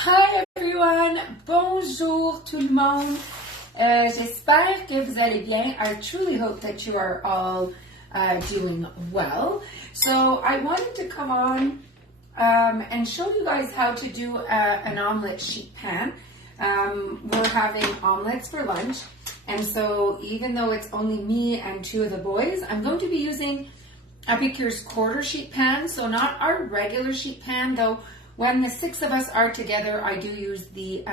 Hi everyone, bonjour tout le monde. J'espère que vous allez bien. I truly hope that you are all doing well. So I wanted to come on and show you guys how to do an omelet sheet pan. We're having omelets for lunch, and so even though it's only me and two of the boys, I'm going to be using Epicur's quarter sheet pan, so not our regular sheet pan, though when the six of us are together, I do use the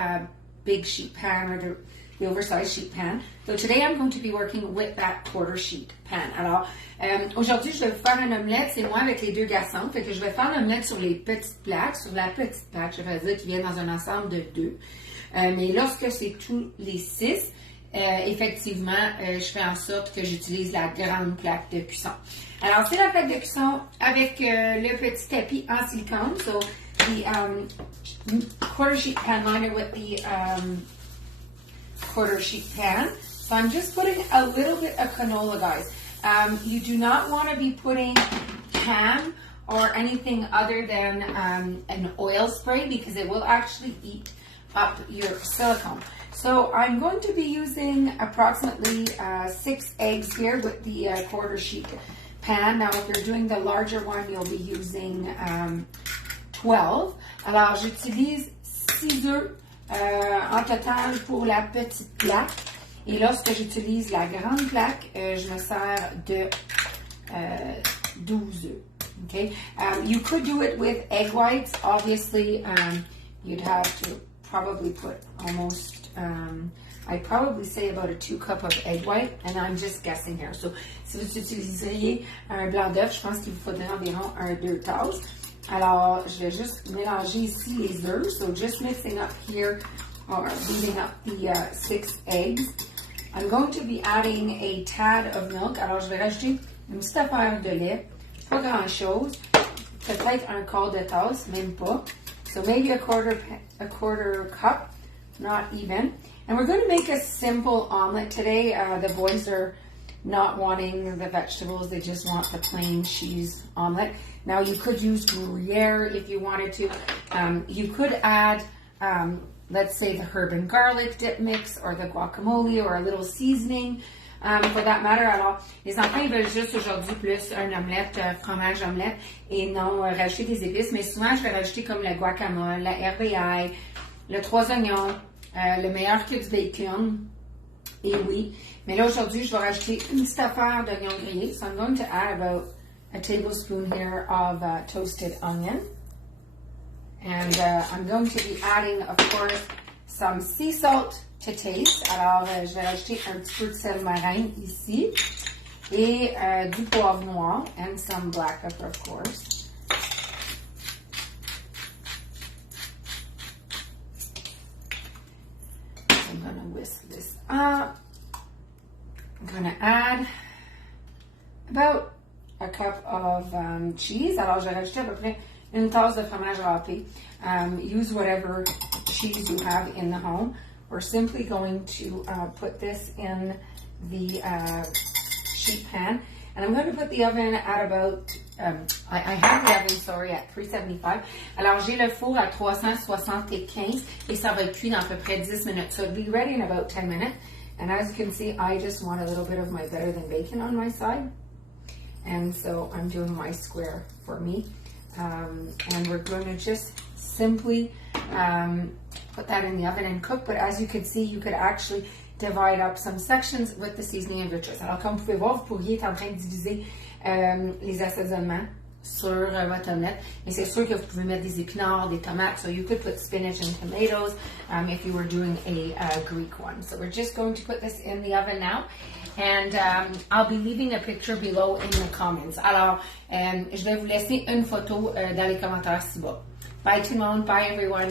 big sheet pan or the oversized sheet pan. So today I'm going to be working with that quarter sheet pan. Alors, aujourd'hui, je vais vous faire une omelette, c'est moi avec les deux garçons, fait que je vais faire l'omelette sur les petites plaques, sur la petite plaque, je vais dire, qui vient dans un ensemble de deux. Mais lorsque c'est tous les six, effectivement, je fais en sorte que j'utilise la grande plaque de cuisson. Alors, c'est la plaque de cuisson avec le petit tapis en silicone. So, the quarter sheet pan liner with the quarter sheet pan. So I'm just putting a little bit of canola, guys. You do not want to be putting ham or anything other than an oil spray because it will actually eat up your silicone. So I'm going to be using approximately 6 eggs here with the quarter sheet pan. Now if you're doing the larger one, you'll be using 12. Alors, j'utilise 6 œufs en total pour la petite plaque. Et lorsque j'utilise la grande plaque, je me sers de 12 œufs. Okay? You could do it with egg whites. Obviously, you'd have to probably put almost, I'd probably say about a 2 cup of egg white, and I'm just guessing here. So, si vous utiliseriez un blanc d'œuf, je pense qu'il vous faudrait environ 2 tasses. Alors, je vais juste mélanger ici les œufs. So, just mixing up here, or beating up the 6 eggs. I'm going to be adding a tad of milk. Alors, je vais rajouter une petite affaire de lait. Pas grand-chose. Peut-être un quart de tasse, même pas. So, maybe a quarter cup, not even. And we're going to make a simple omelet today. The boys are not wanting the vegetables. They just want the plain cheese omelet. Now, you could use Gruyere if you wanted to. You could add, let's say, the herb and garlic dip mix or the guacamole or a little seasoning for that matter. Alors, les enfants, ils veulent juste aujourd'hui plus un omelette, fromage omelette et non rajouter des épices. Mais souvent, je vais rajouter comme le guacamole, la herbe et ail, le 3 oignons, le meilleur que du bacon. Et oui, mais là aujourd'hui, je vais rajouter une petite affaire d'oignon grillé. So I'm going to add about a tablespoon here of toasted onion. And I'm going to be adding, of course, some sea salt to taste. Alors, je vais rajouter un petit peu de sel marin ici. Et du poivre noir. And some black pepper, of course. I'm going to whisk this up. I'm going to add about a cup of cheese. Alors, je vais rajouter à peu près une tasse de fromage râpé. Use whatever cheese you have in the home. We're simply going to put this in the sheet pan. And I'm going to put the oven at about, I have the oven, sorry, at 375. Alors, j'ai le four à 375 et ça va être cuit dans à peu près 10 minutes. So it'll be ready in about 10 minutes. And as you can see, I just want a little bit of my better than bacon on my side. And so I'm doing my square for me. And we're going to just simply put that in the oven and cook. But as you can see, you could actually divide up some sections with the seasoning of your choice. Alors, comme vous pouvez voir, vous pourriez être en train de diviser les assaisonnements sur votre omelette. Mais c'est sûr que vous pouvez mettre des épinards, des tomates. So you could put spinach and tomatoes if you were doing a Greek one. So we're just going to put this in the oven now. And I'll be leaving a picture below in the comments. Alors, je vais vous laisser une photo dans les commentaires ci-bas. Bye tout le monde. Bye everyone.